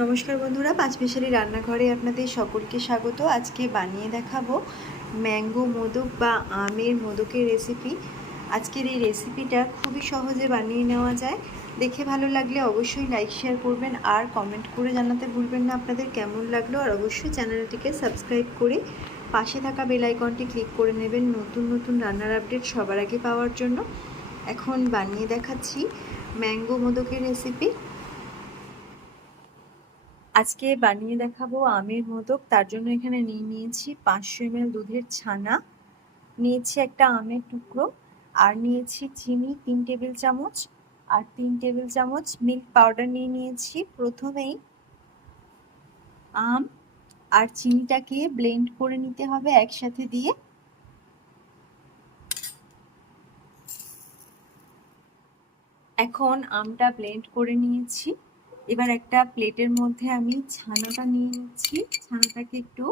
নমস্কার বন্ধুরা পাঁচ মিশালি রান্নাঘরে আপনাদের সকলকে স্বাগত। আজকে বানিয়ে দেখাবো ম্যাঙ্গো মোদক বা আমের মোদকের রেসিপি আজকের এই রেসিপিটা খুবই সহজে বানিয়ে নেওয়া যায়। দেখে ভালো লাগলে অবশ্যই লাইক শেয়ার করবেন আর কমেন্ট করে জানাতে ভুলবেন না আপনাদের কেমন লাগল। আর অবশ্যই চ্যানেলটিকে সাবস্ক্রাইব করে পাশে থাকা বেল আইকনটি ক্লিক করে নেবেন নতুন নতুন রান্নার আপডেট সবার আগে পাওয়ার জন্য। এখন বানিয়ে দেখাচ্ছি ম্যাঙ্গো মোদকের রেসিপি আজকে বানিয়ে দেখাবো আমের মোদক। তার জন্য এখানে নিয়ে নিয়েছি পাঁচশো এমএল দুধের ছানা। নিয়েছি একটা আমের টুকরো আর নিয়েছি চিনি তিন টেবিল চামচ আর তিন টেবিল চামচ মিল্ক পাউডার নিয়ে নিয়েছি। প্রথমেই আম আর চিনিটাকে ব্লেন্ড করে নিতে হবে একসাথে দিয়ে। এখন আমটা ব্লেন্ড করে নিয়েছি। এবার একটা প্লেটের মধ্যে আমি ছানাটা নিয়ে নিচ্ছি। ছানাটাকে একটু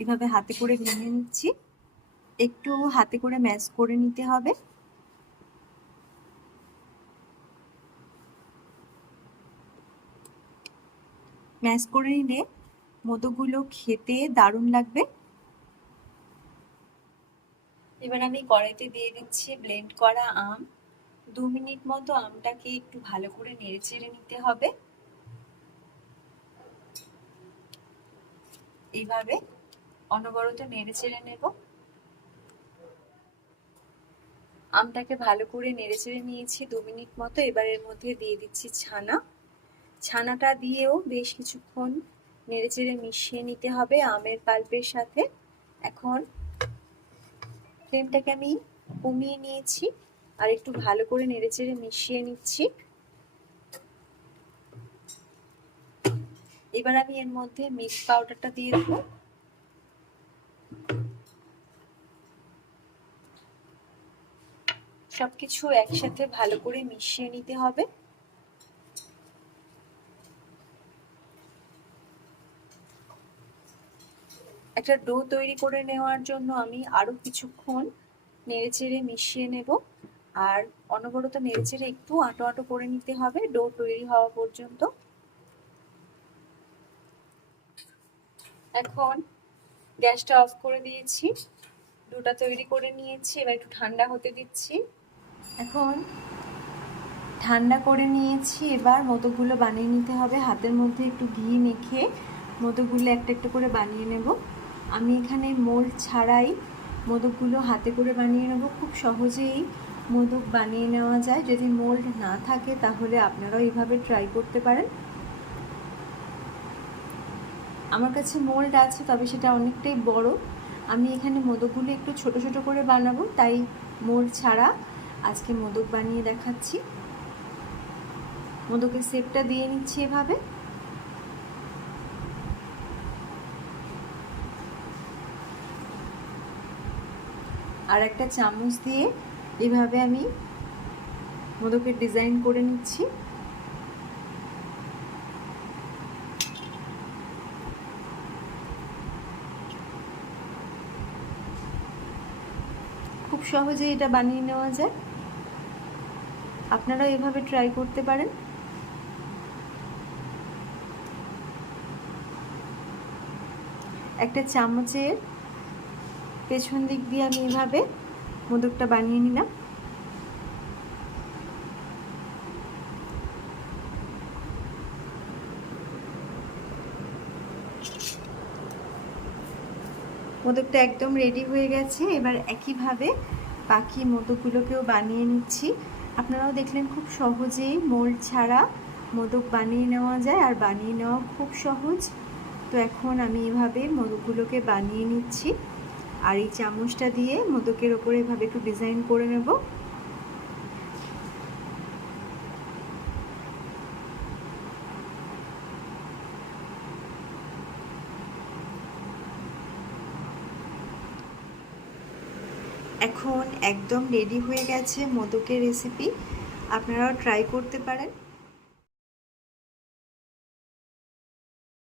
এভাবে হাতে করে ভেঙে নিচ্ছি। একটু হাতে করে ম্যাশ করে নিতে হবে। ম্যাশ করে নিলে মোদকগুলো খেতে দারুণ লাগবে। এবার আমি কড়াইতে দিয়ে দিচ্ছি ব্লেন্ড করা আম। দু মিনিট মতো আমটাকে একটু ভালো করে নেড়ে চেড়ে নিতে হবে। এইভাবে অনবরত নেড়ে চেড়ে নেব। আমটাকে ভালো করে নেড়ে চেড়ে নিয়েছি দু মিনিট মতো। এবার এর মধ্যে দিয়ে দিচ্ছি ছানা। ছানাটা দিয়েও বেশ কিছুক্ষণ নেড়ে চেড়ে মিশিয়ে নিতে হবে আমের পাল্পের সাথে। এখন ফ্লেমটাকে আমি কমিয়ে নিয়েছি। আর একটু ভালো করে নেড়েচেড়ে মিশিয়ে নিচ্ছি। এবার আমি এর মধ্যে মিল্ক পাউডারটা দিয়ে দেবো। সবকিছু একসাথে ভালো করে মিশিয়ে নিতে হবে। একটা ডো তৈরি করে নেওয়ার জন্য আমি আরও কিছুক্ষণ নেড়েচেড়ে মিশিয়ে নেব। আর অনবরত নেড়েচেড়ে একটু আটো আটো করে নিতে হবে। ডো তৈরি হওয়া পর্যন্ত। এখন গ্যাসটা অফ করে দিয়েছি। ডোটা তৈরি করে নিয়েছি, এবার একটু ঠান্ডা হতে দিচ্ছি। এখন ঠান্ডা করে নিয়েছি, এবার মোদকগুলো বানিয়ে নিতে হবে। হাতের মধ্যে একটু ঘি মেখে মোদকগুলো একটা একটা করে বানিয়ে নেব। আমি এখানে মোল্ড ছাড়াই মোদকগুলো হাতে করে বানিয়ে নেব। খুব সহজেই মোদক বানিয়ে নেওয়া যায়। যদি মোল্ড না থাকে, তাহলে আপনারাও এইভাবে ট্রাই করতে পারেন। আমার কাছে মোল্ড আছে, তবে সেটা অনেকটাই বড়। আমি এখানে মোদকগুলো একটু ছোট ছোট করে বানাবো, তাই মোল্ড ছাড়া আজকে মোদক বানিয়ে দেখাচ্ছি। মোদকের শেপটা দিয়ে নিচ্ছি এভাবে। আর একটা চামচ দিয়ে এভাবে আমি মোদকের ডিজাইন করে নিচ্ছি। খুব সহজে এটা বানিয়ে নেওয়া যায়। আপনারা এভাবে ট্রাই করতে পারেন। একটা চামচের পেছন দিক দিয়ে আমি এভাবে মোদকটা বানিয়ে নিলাম। মোদকটা একদম রেডি হয়ে গেছে। এবার একইভাবে বাকি মোদকগুলোকেও বানিয়ে নিচ্ছি। আপনারাও দেখলেন খুব সহজেই মোল্ড ছাড়া মোদক বানিয়ে নেওয়া যায় আর বানিয়ে নেওয়া খুব সহজ। তো এখন আমি এভাবে মোদকগুলোকে বানিয়ে নিচ্ছি। আর এই চামচটা দিয়ে মোদকের ওপরে এভাবে একটু ডিজাইন করে নেব। এখন একদম রেডি হয়ে গেছে মোদকের রেসিপি আপনারাও ট্রাই করতে পারেন।